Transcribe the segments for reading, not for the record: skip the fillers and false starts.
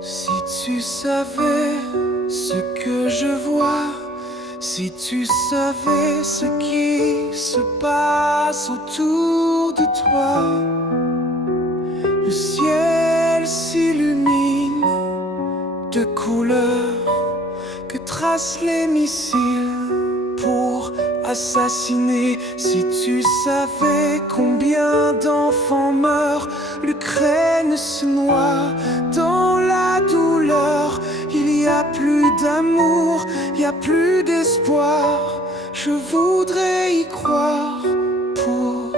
Si tu savais ce que je vois, si tu savais ce qui se passe autour de toi, le ciel s'illumine de couleurs que tracent les missiles pour assassiner. Si tu savais combien d'enfants meurent, l'Ukraine se noie dans la douleur. Il n'y a plus d'amour, il n'y a plus d'espoir. Je voudrais y croire pour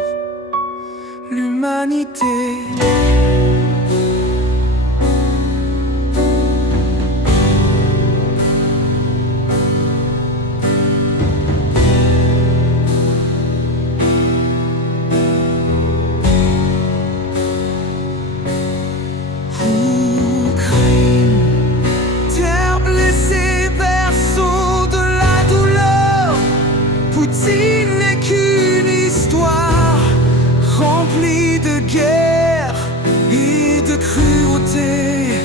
l'humanité. Poutine n'est qu'une histoire remplie de guerre et de cruauté.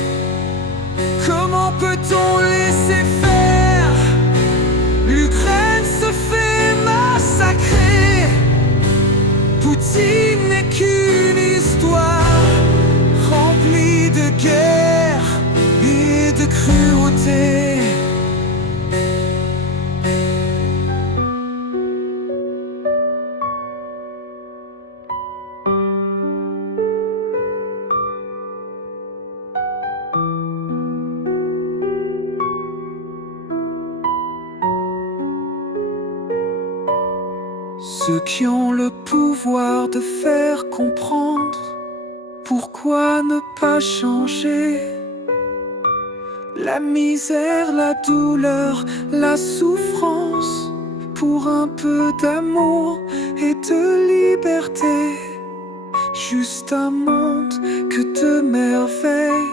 Comment peut-on laisser faire? L'Ukraine se fait massacrer. Poutine n'est qu'une histoire remplie de guerre et de cruauté. Ceux qui ont le pouvoir de faire comprendre pourquoi ne pas changer. La misère, la douleur, la souffrance pour un peu d'amour et de liberté. Juste un monde que de merveilles,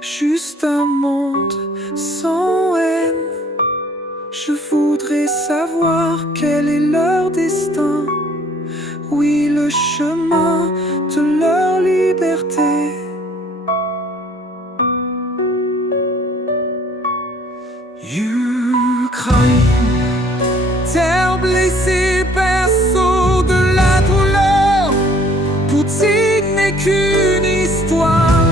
juste un monde sans haine. Je voudrais savoir quel est leur destin, oui, le chemin de leur liberté. Ukraine, terre blessée, berceau de la douleur. Poutine n'est qu'une histoire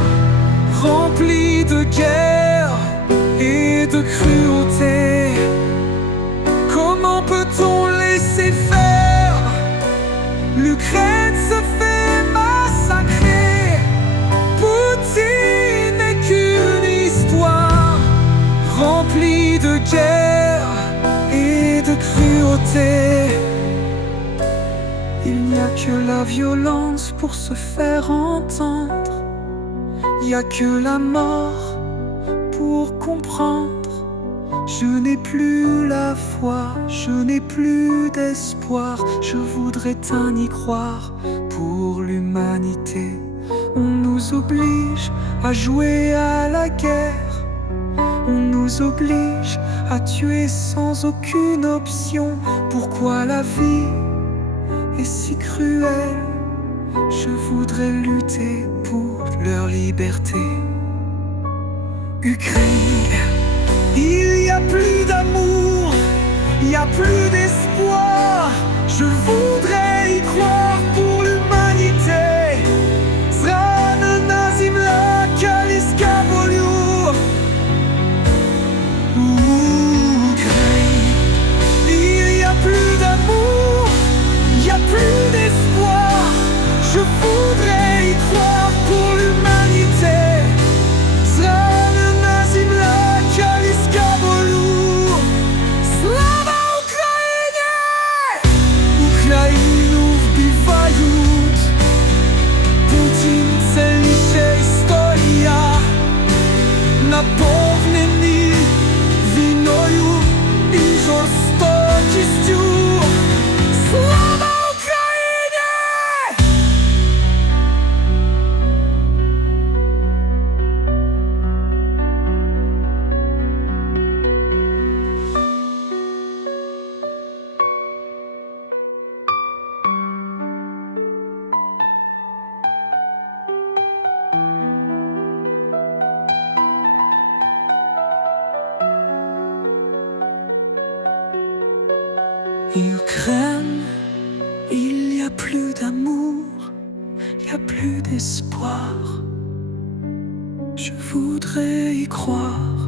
remplie de guerre et de cruauté. Comment peut-on laisser faire? L'Ukraine se fait massacrer. Poutine n'est qu'une histoire remplie de guerre et de cruauté. Il n'y a que la violence pour se faire entendre. Il n'y a que la mort pour comprendre. Je n'ai plus la foi, je n'ai plus d'espoir. Je voudrais tant y croire pour l'humanité. On nous oblige à jouer à la guerre. On nous oblige à tuer sans aucune option. Pourquoi la vie est si cruelle? Je voudrais lutter pour leur liberté. Ukraine, il n'y a plus d'amour, il n'y a plus d'espoir. Je voudrais y croire pour l'humanité. Zrane nazim la kaliska volю. Ukraine, il n'y a plus d'amour, il n'y a plus d'espoir. Je voudrais y croire pour l'humanité. Zrane nazim la kaliska volю. Slava Ukrainie! Ukrainu wbiwa. Ukraine, il n'y a plus d'amour, il n'y a plus d'espoir. Je voudrais y croire.